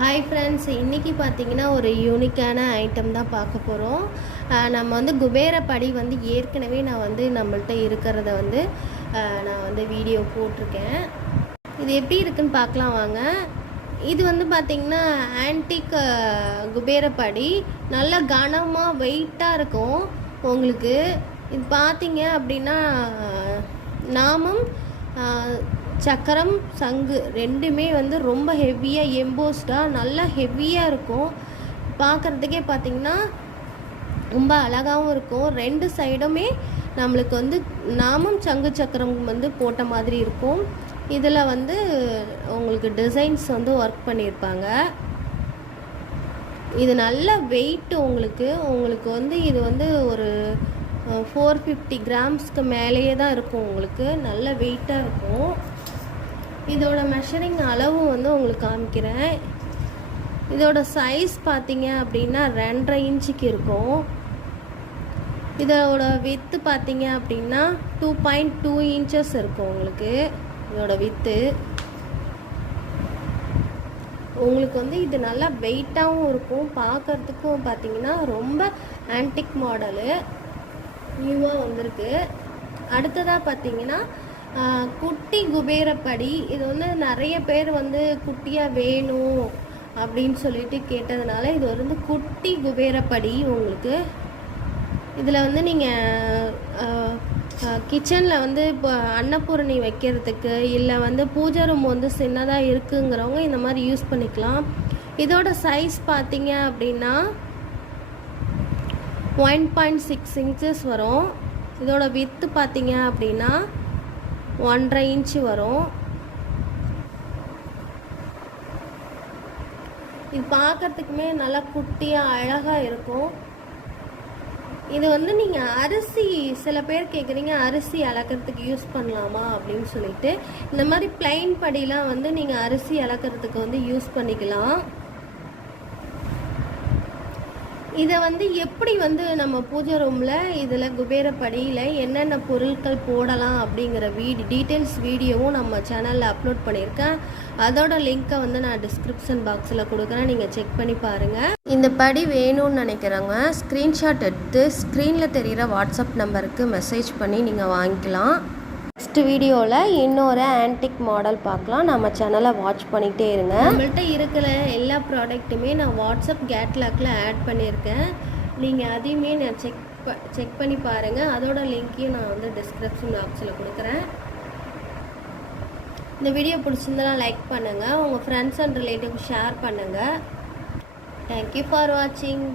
Hi friends, இன்றைக்கி பார்த்தீங்கன்னா ஒரு யூனிக்கான ஐட்டம் தான் பார்க்க போகிறோம். நம்ம வந்து குபேரப்படி வந்து ஏற்கனவே நான் வந்து நம்மள்கிட்ட இருக்கிறத வந்து நான் வந்து வீடியோ போட்டிருக்கேன். இது எப்படி இருக்குன்னு பார்க்கலாம் வாங்க. இது வந்து பார்த்திங்கன்னா ஆன்டிக் குபேரப்படி நல்ல கனமாக வெயிட்டாக இருக்கும். உங்களுக்கு இது பார்த்தீங்க அப்படின்னா நாமம் சக்கரம் சங்கு ரெண்டுமே வந்து ரொம்ப ஹெவியாக எம்போஸ்டாக நல்லா ஹெவியாக இருக்கும். பார்க்குறதுக்கே பார்த்திங்கன்னா ரொம்ப அழகாகவும் இருக்கும். ரெண்டு சைடுமே நம்மளுக்கு வந்து நாமம் சங்கு சக்கரம் வந்து போட்ட மாதிரி இருக்கும். இதில் வந்து உங்களுக்கு டிசைன்ஸ் வந்து ஒர்க் பண்ணியிருப்பாங்க. இது நல்ல வெயிட். உங்களுக்கு வந்து இது வந்து ஒரு 450 கிராம்ஸ்க்கு மேலேயே தான் இருக்கும். உங்களுக்கு நல்ல வெயிட்டாக இருக்கும். இதோட மெஷரிங் அளவு வந்து உங்களுக்கு காமிக்கிறேன். இதோட சைஸ் பார்த்தீங்க அப்படின்னா 2.5 இன்ச்சுக்கு இருக்கும். இதோட வித்து பார்த்தீங்க அப்படின்னா 2.2 இன்ச்சஸ் இருக்கும். உங்களுக்கு இதோட வித்து உங்களுக்கு வந்து இது நல்லா வெயிட்டாகவும் இருக்கும். பார்க்குறதுக்கும் பார்த்தீங்கன்னா ரொம்ப ஆன்டிக் மாடலு நியூவாக வந்திருக்கு. அடுத்ததாக பார்த்தீங்கன்னா குட்டி குபேரப்படி. இது வந்து நிறைய பேர் வந்து குட்டியாக வேணும் அப்படின்னு சொல்லிட்டு கேட்டதுனால இது வந்து குட்டி குபேரப்படி. உங்களுக்கு இதில் வந்து நீங்கள் கிச்சனில் வந்து இப்போ அன்னபூரணி வைக்கிறதுக்கு இல்லை வந்து பூஜை ரூம் வந்து சின்னதாக இருக்குங்கிறவங்க இந்த மாதிரி யூஸ் பண்ணிக்கலாம். இதோட சைஸ் பார்த்தீங்க அப்படின்னா 1.6 இன்ச்சஸ் வரும். இதோட வித்து பார்த்தீங்க அப்படின்னா 1.5 இன்ச்சு வரும். இது பார்க்கறதுக்குமே நல்லா குட்டியாக அழகாக இருக்கும். இது வந்து நீங்கள் அரிசி, சில பேர் கேட்குறீங்க அரிசி அளக்கிறதுக்கு யூஸ் பண்ணலாமா அப்படின்னு சொல்லிட்டு. இந்த மாதிரி பிளைன் படிலாம் வந்து நீங்கள் அரிசி அளக்கிறதுக்கு வந்து யூஸ் பண்ணிக்கலாம். இதை வந்து எப்படி வந்து நம்ம பூஜை ரூமில் இதில் குபேரப்படியில் என்னென்ன பொருட்கள் போடலாம் அப்படிங்கிற டீட்டெயில்ஸ் வீடியோவும் நம்ம சேனலில் அப்லோட் பண்ணியிருக்கேன். அதோட லிங்க்கை வந்து நான் டிஸ்கிரிப்ஷன் பாக்ஸில் கொடுக்குறேன், நீங்கள் செக் பண்ணி பாருங்கள். இந்த படி வேணும்னு நினைக்கிறவங்க ஸ்க்ரீன்ஷாட் எடுத்து ஸ்க்ரீனில் தெரிகிற வாட்ஸ்அப் நம்பருக்கு மெசேஜ் பண்ணி நீங்கள் வாங்கிக்கலாம். நெக்ஸ்ட் வீடியோவில் இன்னொரு ஆன்டிக் மாடல் பார்க்கலாம். நம்ம சேனலை வாட்ச் பண்ணிகிட்டே இருங்க. நம்மள்கிட்ட இருக்கிற எல்லா ப்ராடக்ட்டுமே நான் வாட்ஸ்அப் கேட்லாகில் ஆட் பண்ணியிருக்கேன். நீங்கள் அதையுமே நான் செக் பண்ணி பாருங்கள். அதோட லிங்க்கையும் நான் வந்து டிஸ்கிரிப்ஷன் பாக்ஸில் கொடுக்குறேன். இந்த வீடியோ பிடிச்சிருந்தா லைக் பண்ணுங்கள், உங்கள் ஃப்ரெண்ட்ஸ் அண்ட் ரிலேட்டிவ் ஷேர் பண்ணுங்கள். தேங்க்யூ ஃபார் வாட்சிங்.